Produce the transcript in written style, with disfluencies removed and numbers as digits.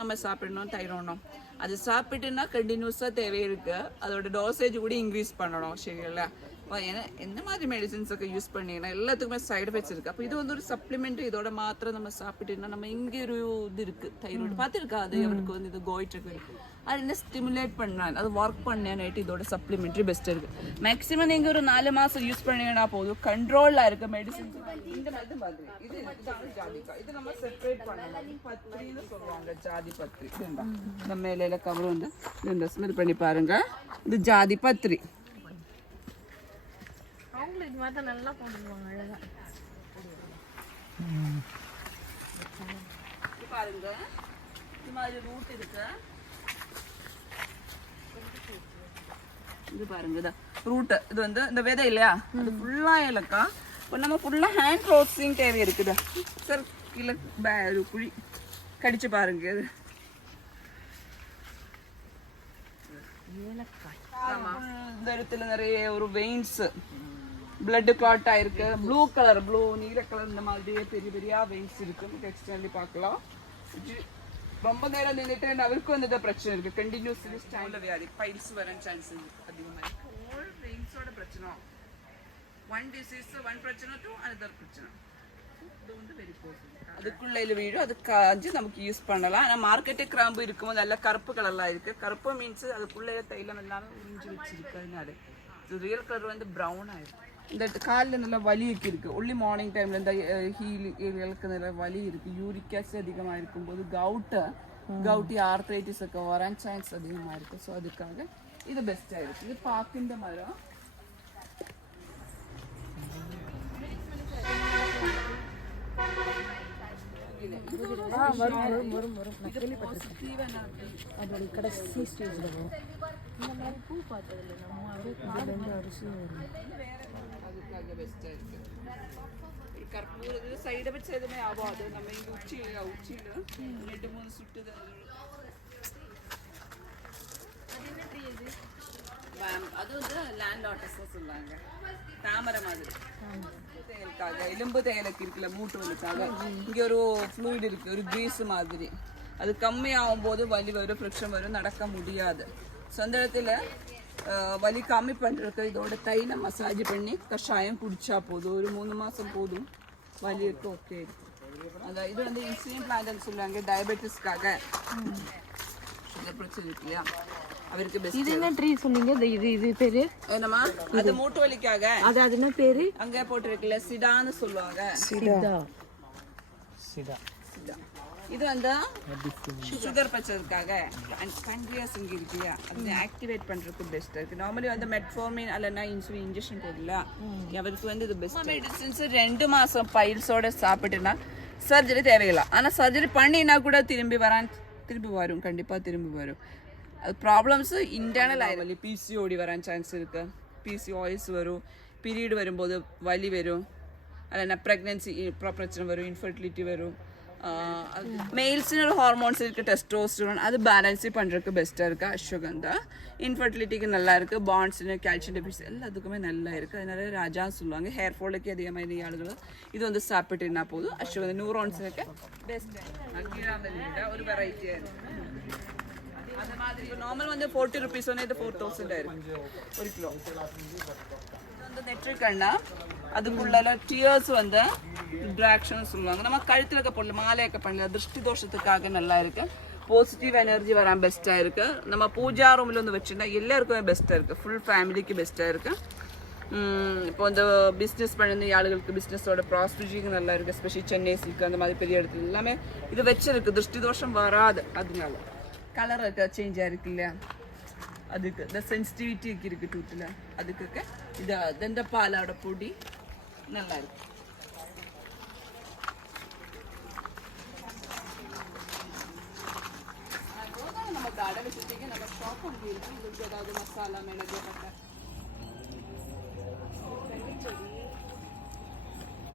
நம்ம சாப்பிடணும் தைரோணும் அது சாப்பிட்டுன்னா கண்டினியூஸாக தேவை இருக்கு அதோட டோசேஜ் கூட இன்க்ரீஸ் பண்ணணும் சரிங்களா ஏன்னா எந்த மாதிரி மெடிசின்ஸ் ഒക്കെ யூஸ் பண்ணிங்கன்னா எல்லாத்துக்குமே சைடு எஃபெக்ட்ஸ் இருக்கு அப்போ இது வந்து ஒரு சப்ளிமெண்ட் இதோட மாத்திரம் நம்ம சாப்பிட்டுன்னா நம்ம இங்கே ஒரு இது இருக்கு தைராய்டு பார்த்துருக்கா அது அவருக்கு வந்து இது கோயிட்டு இருக்கு அது என்ன ஸ்டிமுலேட் பண்ணான் அது ஒர்க் பண்ணானாയിട്ട് இதோட சப்ளிமெண்ட்ரி பெஸ்ட் இருக்கு மேக்ஸிமம் நீங்கள் ஒரு 4 மாதம் யூஸ் பண்ணீங்கன்னா போதும் கண்ட்ரோலாக இருக்க மெடிசின்ஸ் இந்த மாதிரி இது இതാണ് ஜாதிக்கா இது நம்ம செப்பரேட் பண்ணணும் பத்திரின்னு சொல்லுவாங்க ஜாதி பத்திரி இதுண்டா நம்ம மேலே கவர் வந்து இந்த ஸ்மெல் பண்ணி பாருங்க இது ஜாதி பத்திரி இது மாதிரி நல்லா போடுவாங்க அழகா பாருங்க இது மாதிரி ரூட் இருக்கு இது பாருங்க இதா ரூட் இது வந்து இந்த விதை இல்லையா அது ஃபுல்லா இலக்கா இப்போ நம்ம ஃபுல்லா ஹேண்ட் க்ளோத்ஸிங் தேவை இருக்குதா சார் கீழே ஒரு குழி கடிச்சு பாருங்க இது இந்த இடத்துல நிறைய ஒரு வெயின்ஸ் பிளட் கிளாட் ஆயிருக்கு ப்ளூ கலர் நீல கலர் இந்த மாதிரியே பெரிய பெரிய வெயின்ஸ் இருக்கு எக்ஸ்டர்னலி பார்க்கலாம் ரொம்ப நேரம் நின்றுட்டு அவருக்கு வந்து பிரச்சனை இருக்கு கண்டினியூஸ் ஸ்டைல வியாதி பைல்ஸ் வர சான்ஸ் அதிகமாக இருக்கு ஆல் வெயின்ஸோட பிரச்சனை ஒன் டிசீஸ் ஒன் பிரச்சனை டு அனதர் பிரச்சனை இது வந்து வெரி பாசிட்டிவ் அதுக்குள்ள வீடும் அது காஞ்சி நமக்கு யூஸ் பண்ணலாம் ஆனால் மார்க்கெட்டே கிராம்பு இருக்கும்போது நல்ல கருப்பு கலர்லாம் இருக்கு கருப்பு மீன்ஸ் அதுக்குள்ளே தைலம் எல்லாமே உறிஞ்சி வச்சிருக்கு அதனால இது ரியல் கலர் வந்து ப்ரௌன் ஆயிருக்கு இந்த காலில் நல்லா வலி இருக்கு ஒன்லி மார்னிங் டைம்ல இந்த ஹீலுக்கு நல்ல வலி இருக்கு யூரிக் ஆசிட் அதிகமாக இருக்கும்போது கவுட்டி ஆர்த்ரைட்டிஸ் ഒക്കെ வரான் சான்ஸ் அதிகமாக இருக்கு ஸோ அதுக்காக இது பெஸ்ட்டாக இருக்கு இது பாக்கின்ற மரம் கடைசி ஸ்டேஜ்ல வரும் இந்த மாதிரி பூ பார்த்ததில்ல நம்ம அப்படியே அரிசி வரும் அதுக்காக பெஸ்ட்டாக இருக்கு கற்பூர இது சைடை வச்சு எதுவுமே ஆகாது நம்ம இங்கே உச்சியில் 2-3 சுட்டுது அது வந்து லேண்ட் ஆட்டர்ஸ் சொல்லுவாங்க தாமரை மாதிரி தேயலுக்காக எலும்பு தேயலுக்கு இருக்குல்ல மூட்டு வலிக்காக இங்கே ஒரு ஃப்ளூயிட் இருக்கு ஒரு கிரீஸ் மாதிரி அது கம்மியாகும் போது வலி வரும் பிரச்சனை வரும் நடக்க முடியாது ஸோ அந்த இடத்துல வலி கம்மி பண்ணுறதுக்கு இதோட தைல மசாஜ் பண்ணி கஷாயம் குடிச்சா போதும் ஒரு 3 மாதம் போதும் வலிக்கு ஓகே அதான் இது வந்து இன்சுலின் பிளான்ட்னு சொல்லுவாங்க டயபெட்டிஸ்க்காக சுகர் பிரச்சனை இருக்கு இல்லையா அவருக்கு பெஸ்ட் இது என்ன ட்ரீ சொன்னீங்க இது பேரு என்னமா அது மூட்டு வலிக்காக அது என்ன பேரு அங்க போட்டுருக்குல்ல சிடான்னு சொல்லுவாங்க சிடா இது வந்து சுகர் பிரச்சனைக்காக பன்கிரியாஸ் இங்கே இருக்குல்லையா அது ஆக்டிவேட் பண்ணுறதுக்கு பெஸ்ட்டாக இருக்குது நார்மலி வந்து மெட்ஃபார்மின் அல்லனா இன்சுலின் இன்ஜெக்ஷன் போடல அவருக்கு வந்து இது பெஸ்ட் மெடிசின்ஸ் 2 மாதம் பைல்ஸோட சாப்பிட்டுனா சர்ஜரி தேவையில்லை ஆனால் சர்ஜரி பண்ணினா கூட திரும்பி வரும் கண்டிப்பாக திரும்பி வரும் அது ப்ராப்ளம்ஸ் இன்டர்னல் ஆயிரம் பிசிஓடி வரான் சான்ஸ் இருக்கு பிசிஓஎஸ் வரும் பீரியட் வரும்போது வலி வரும் அல்லனா ப்ரெக்னன்சி பிரச்சனை வரும் இன்ஃபர்டிலிட்டி வரும் മെയിൽസിന് ഒരു ഹോർമോൺസ് இருக்குது டெஸ்டோஸ்டரோன் அது பேலன்ஸ் பண்ணுறதுக்கு பெஸ்ட்டாக இருக்குது அஸ்வகந்தா இன்ஃபர்டிலிட்டிக்கு நல்லா இருக்குது பாண்ட்ஸிന് கால்சியம் டெபிசிட் எல்லாத்துக்குமே நல்லா இருக்குது அதனால ராஜான்னு சொல்லுவாங்க ஹேர் ஃபாலுக்கு அதிகமாக ആളുകൾ ഇത് வந்து சாப்பிட்டுனா போதும் அஸ்வகந்தா நியூரோன்ஸிനൊക്കെ பெஸ்ட்டாக ஒரு வெரைட்டி ஆயிருக்கு அந்த மாதிரி நார்மல் வந்து 40 ருபீஸ் வந்து இது 4000 ஆயிருக்கு 1 கிலோ வந்து நெற்றிக்கண்ணா அதுக்குள்ள டியர்ஸ் வந்து ட்ராக்ஷன் சொல்லுவாங்க நம்ம கழுத்துல போடல மாலையக்க பண்ணல திருஷ்டி தோஷத்துக்காக நல்லா இருக்கு பாசிட்டிவ் எனர்ஜி வரான் பெஸ்ட்டாக இருக்கு நம்ம பூஜா ரூமில் வந்து வச்சுருந்தா எல்லாருக்குமே பெஸ்ட்டாக இருக்குது ஃபுல் ஃபேமிலிக்கு பெஸ்ட்டாக இருக்குது இப்போ இந்த பிஸ்னஸ் பண்ணுற ஆளுகளுக்கு பிஸ்னஸோட ப்ராஸ்பிரிட்டிக்கு நல்லா இருக்குது எஸ்பெஷலி சென்னை சில்க் அந்த மாதிரி பெரிய இடத்துல எல்லாமே இது வச்சிருக்கு திருஷ்டி தோஷம் வராது அதனால கலர் சேஞ்ச் ஆயிருக்கு இல்லையா அதுக்கு இந்த சென்சிட்டிவிட்டி இருக்குது டூத்தில் அதுக்கு இது இந்த பாலோட பொடி நல்லா இருக்கு நம்ம கடை வச்சுட்டீங்க நம்ம ஷாப் அங்கே இருக்கு இதுக்கு ஏதாவது மசாலா மிளகு பட்டை